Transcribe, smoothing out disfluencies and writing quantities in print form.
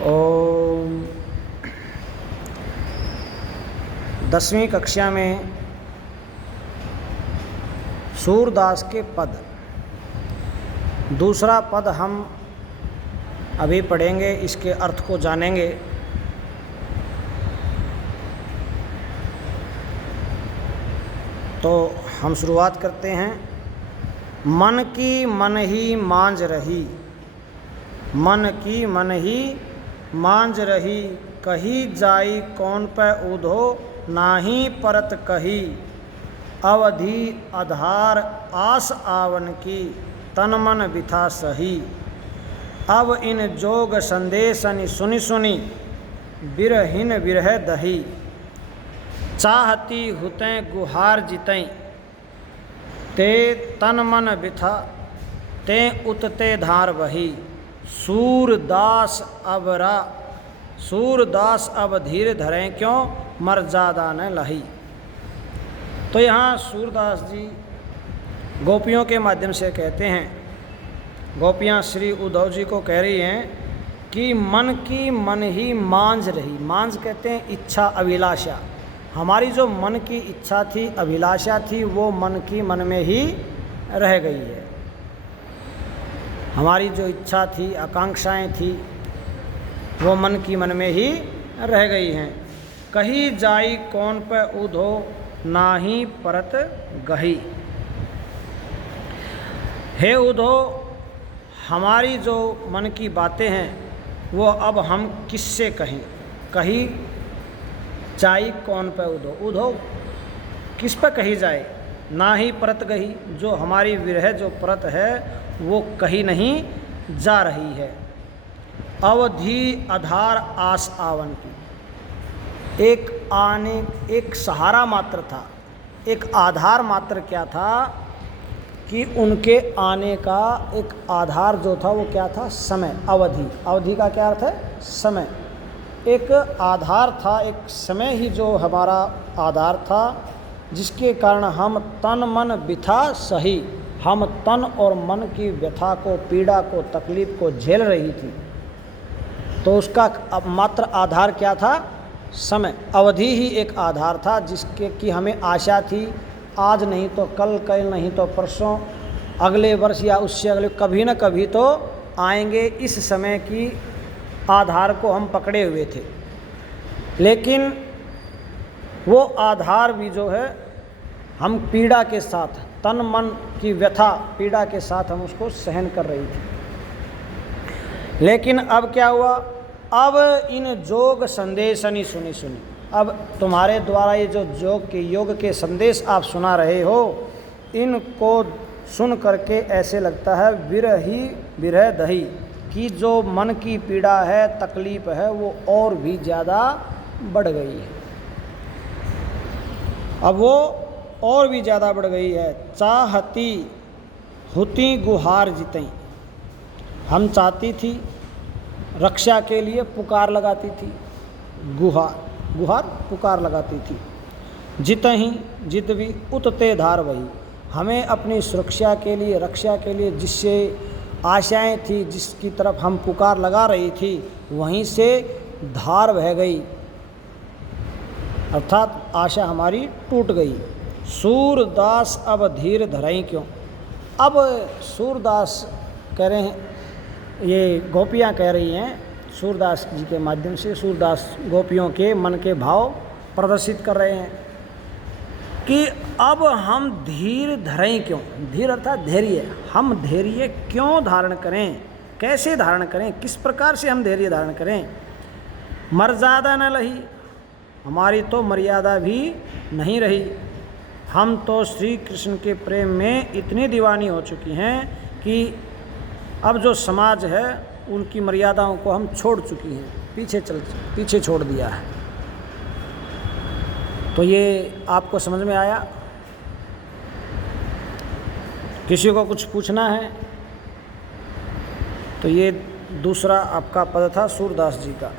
ओम 10वीं कक्षा में सूरदास के पद, दूसरा पद हम अभी पढ़ेंगे, इसके अर्थ को जानेंगे। तो हम शुरुआत करते हैं। मन की मन ही मांझ रही, मन की मन ही मांझ रही, कही जाई कौन पे उधो नाही परत कही, अवधि आधार आस आवन की, तन मन बिथा सही। अब इन जोग संदेशन सुनि सुनि, बिरहिन बिरह दही, चाहती हुतें गुहार जितें, ते तन मन बिथा ते उतते धार बही। सूरदास अब धीर धरें क्यों, मर्यादा न लही। तो यहाँ सूरदास जी गोपियों के माध्यम से कहते हैं, गोपियाँ श्री उद्धव जी को कह रही हैं कि मन की मन ही मांझ रही। मांझ कहते हैं इच्छा, अभिलाषा। हमारी जो मन की इच्छा थी, अभिलाषा थी, वो मन की मन में ही रह गई है। हमारी जो इच्छा थी, आकांक्षाएं थी, वो मन की मन में ही रह गई हैं। कही जाई कौन पे उधो नाही परत गही। हे उधो, हमारी जो मन की बातें हैं वो अब हम किससे कहें। कही जाई कौन पे उधो, उधो किस पर कही जाए। ना ही परत गही, जो हमारी विरह जो परत है वो कहीं नहीं जा रही है। अवधि आधार आस आवन की, एक सहारा मात्र था, एक आधार मात्र क्या था कि उनके आने का एक आधार जो था वो क्या था, समय। अवधि, अवधि का क्या अर्थ है, समय। एक आधार था, एक समय ही जो हमारा आधार था, जिसके कारण हम तन मन बिथा सही, हम तन और मन की व्यथा को, पीड़ा को, तकलीफ को झेल रही थी। तो उसका मात्र आधार क्या था, समय। अवधि ही एक आधार था जिसके की हमें आशा थी, आज नहीं तो कल, कल नहीं तो परसों, अगले वर्ष या उससे अगले कभी न कभी तो आएंगे। इस समय की आधार को हम पकड़े हुए थे, लेकिन वो आधार भी जो है हम पीड़ा के साथ, तन मन की व्यथा पीड़ा के साथ हम उसको सहन कर रही थी। लेकिन अब क्या हुआ, अब इन जोग संदेशनी सुनी सुनी, अब तुम्हारे द्वारा ये जो योग के संदेश आप सुना रहे हो, इनको सुन करके ऐसे लगता है विरह दही, कि जो मन की पीड़ा है, तकलीफ है, वो और भी ज़्यादा बढ़ गई है। अब वो और भी ज़्यादा बढ़ गई है। चाहती हुती गुहार जितई, हम चाहती थी, रक्षा के लिए पुकार लगाती थी, गुहार पुकार लगाती थी। जितही जित भी उतते धार वही, हमें अपनी सुरक्षा के लिए, रक्षा के लिए जिससे आशाएं थी, जिसकी तरफ हम पुकार लगा रही थी, वहीं से धार बह गई, अर्थात आशा हमारी टूट गई। सूरदास अब धीर धरई क्यों। अब सूरदास कह रहे हैं, ये गोपियाँ कह रही हैं सूरदास जी के माध्यम से, सूरदास गोपियों के मन के भाव प्रदर्शित कर रहे हैं कि अब हम धीर धरें क्यों। धीर अर्थात धैर्य, हम धैर्य क्यों धारण करें, कैसे धारण करें, किस प्रकार से हम धैर्य धारण करें। मर्यादा न लही, हमारी तो मर्यादा भी नहीं रही। हम तो श्री कृष्ण के प्रेम में इतनी दीवानी हो चुकी हैं कि अब जो समाज है उनकी मर्यादाओं को हम छोड़ चुकी हैं, पीछे छोड़ दिया है। तो ये आपको समझ में आया। किसी को कुछ पूछना है तो ये दूसरा आपका पद था सूरदास जी का।